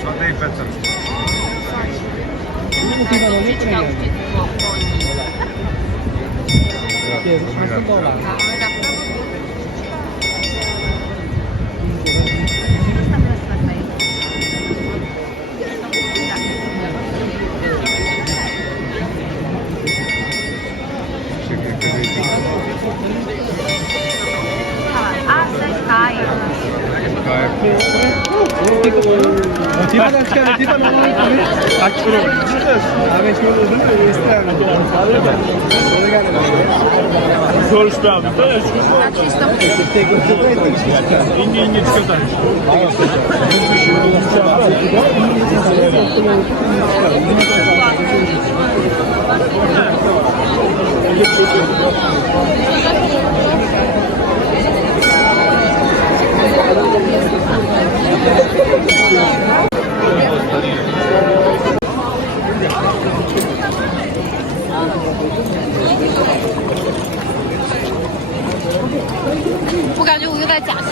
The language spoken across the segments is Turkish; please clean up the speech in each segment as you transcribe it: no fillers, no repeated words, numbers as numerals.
Svatý Petr.我感觉我又在假笑。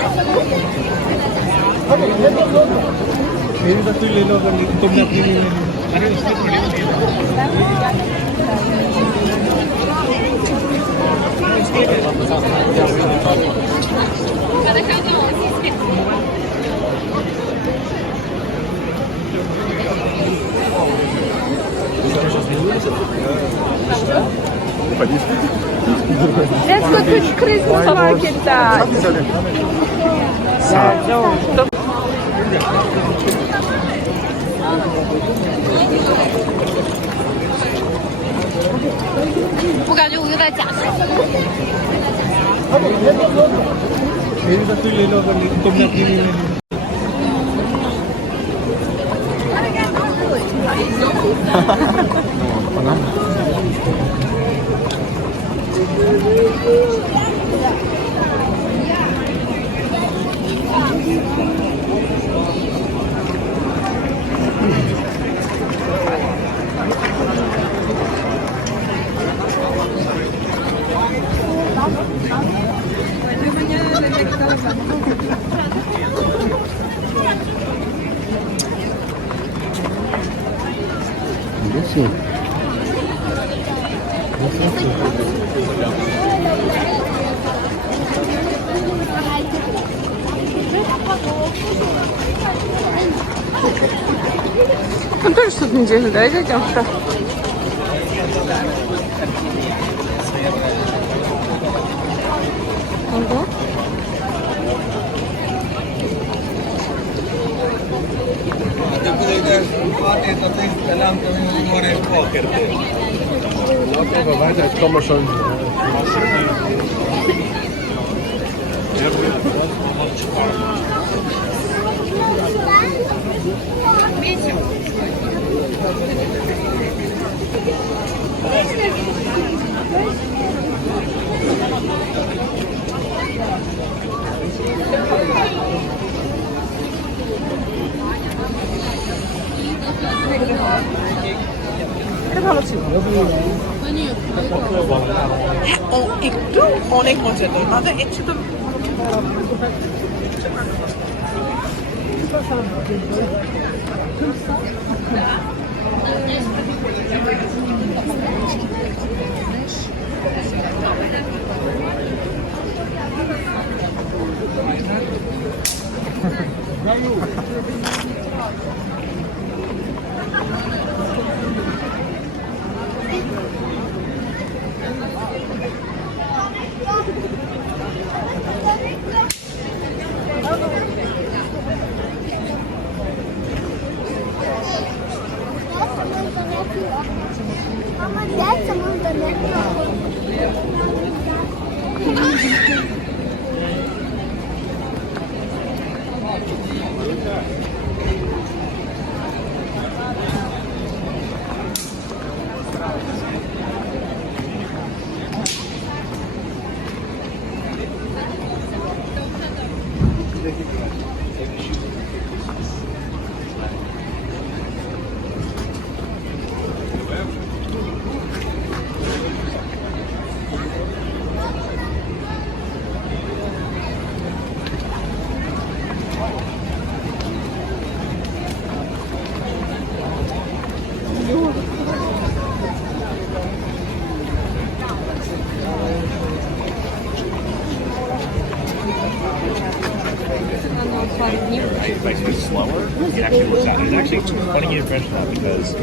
Let's go to Christmas market.我感觉我又在假笑。Он тоже что-то неделю, да, идем что? Ого. Ik doe onik može dojmada, eći to... Mama, that's among the network. It makes it slower. It actually works out. It's actually funny you mention that because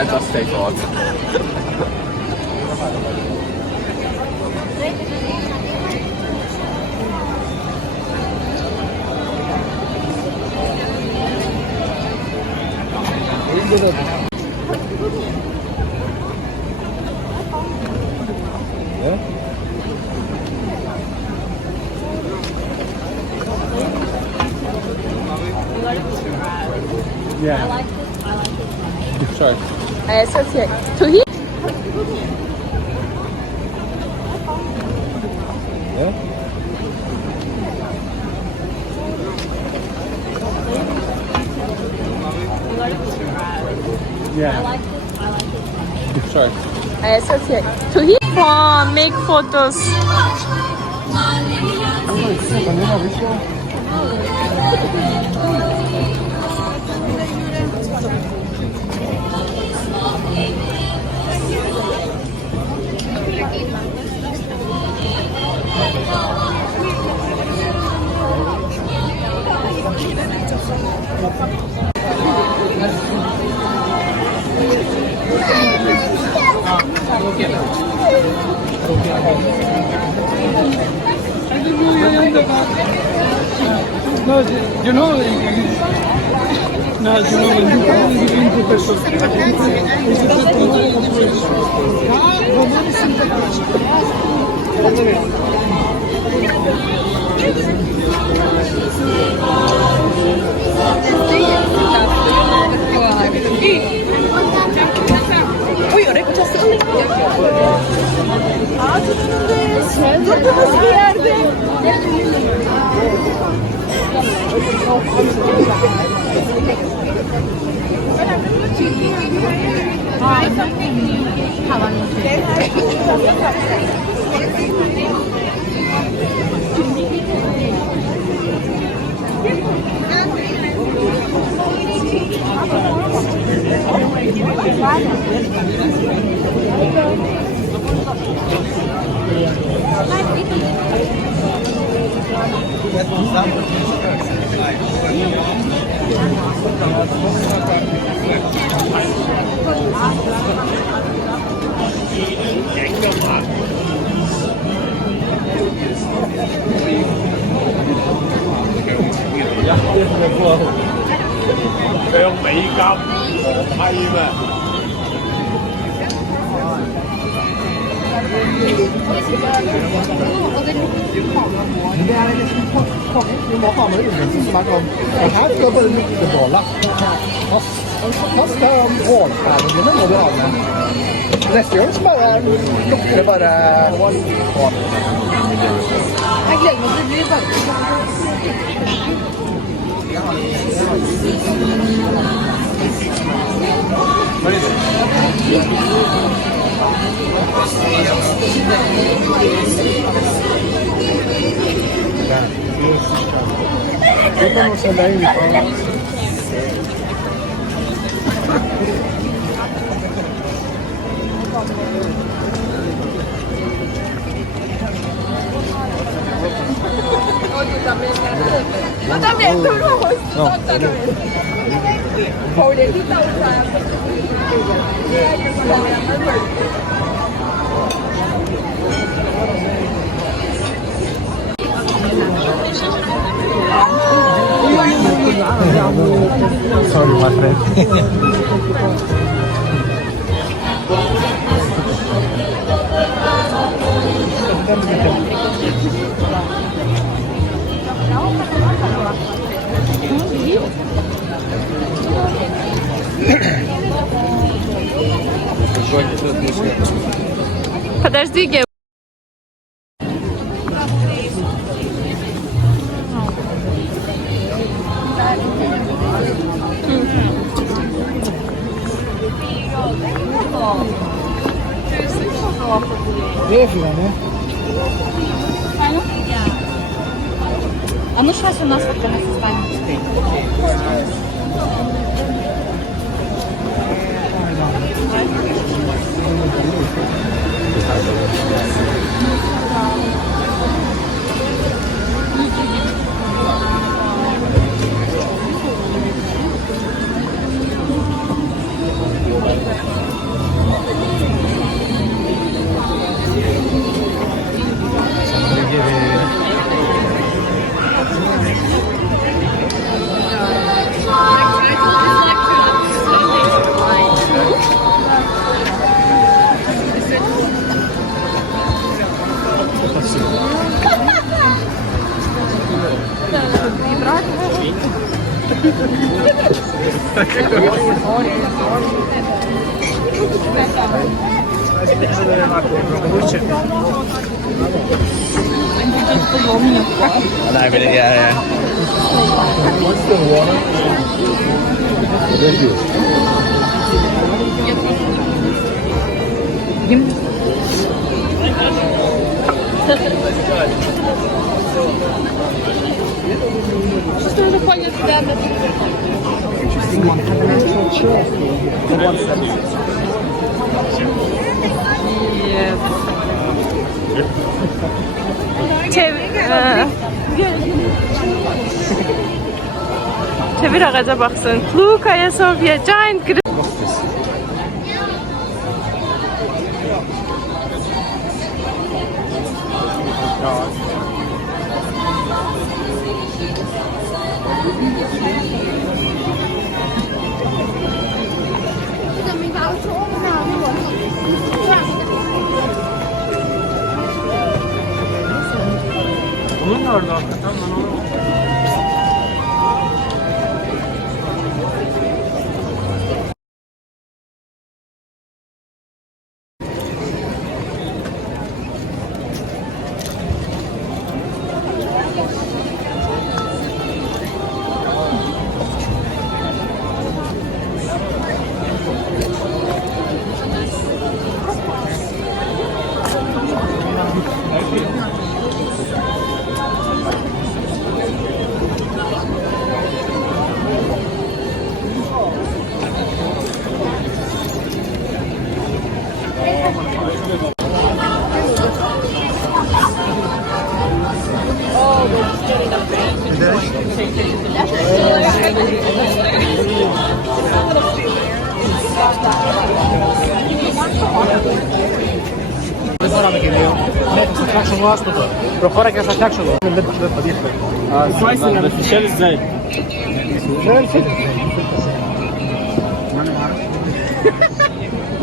like Das Steakboard. Yeah. I like it. Sorry. Associate. To here? Yeah. Yeah. Gift card. I associate. To here. Wow, make photos. No, you know, no, you know, when you come into person, Oj, oraya koçası alayım. Durdunuz bir yerde.向美甲係咩？你冇放喺度，唔知買個，我睇嗰個就冇啦。我skal vårferden din må du ha med. Neste gang så bare lukker det bare Jeg gleder meg til det blir bare. Du kan også legge Yo también, tú no. Pobrecita, o sea. Sorry, my friend. Подожди, Гев. А ну сейчас у нас вот она составит. Nej, men det er... What's the water? Çevir ağaca baksın. Luka'ya Sofia giant Bunun da orada. Δεν μποράμε και λέω. Ναι, θα φτιάξω εγώ άστοτο. Προχώρα και θα φτιάξω εγώ. Δεν θα δείχνω. بس الشال ازاي؟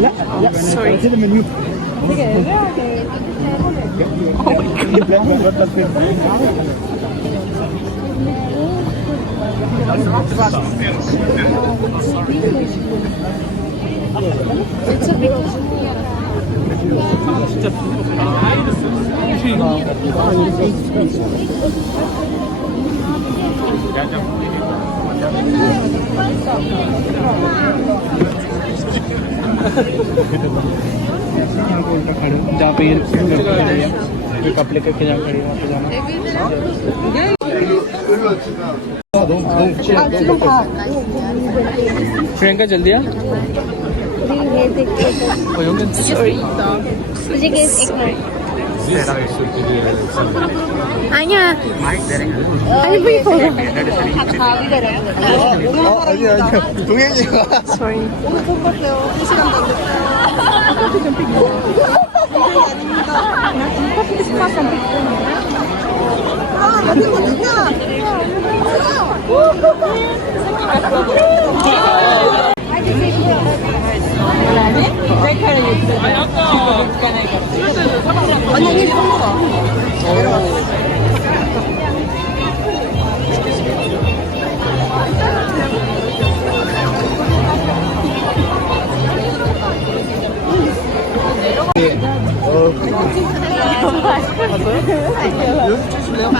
لا لا سوري كده من يوتيوب जहाँ पे ये कप लेकर के जहाँ खड़ी वहाँ पे जाना प्रियंका जल्दी आ मुझे केस एक मिनट 아니야. 아니 뭐 이뻐. 동현이가 Sorry.脸都给你拉长了，你知道吗？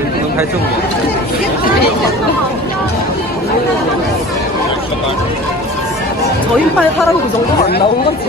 不能拍正面。 저희 팔 사람이 그 정도는 안 나온 거지.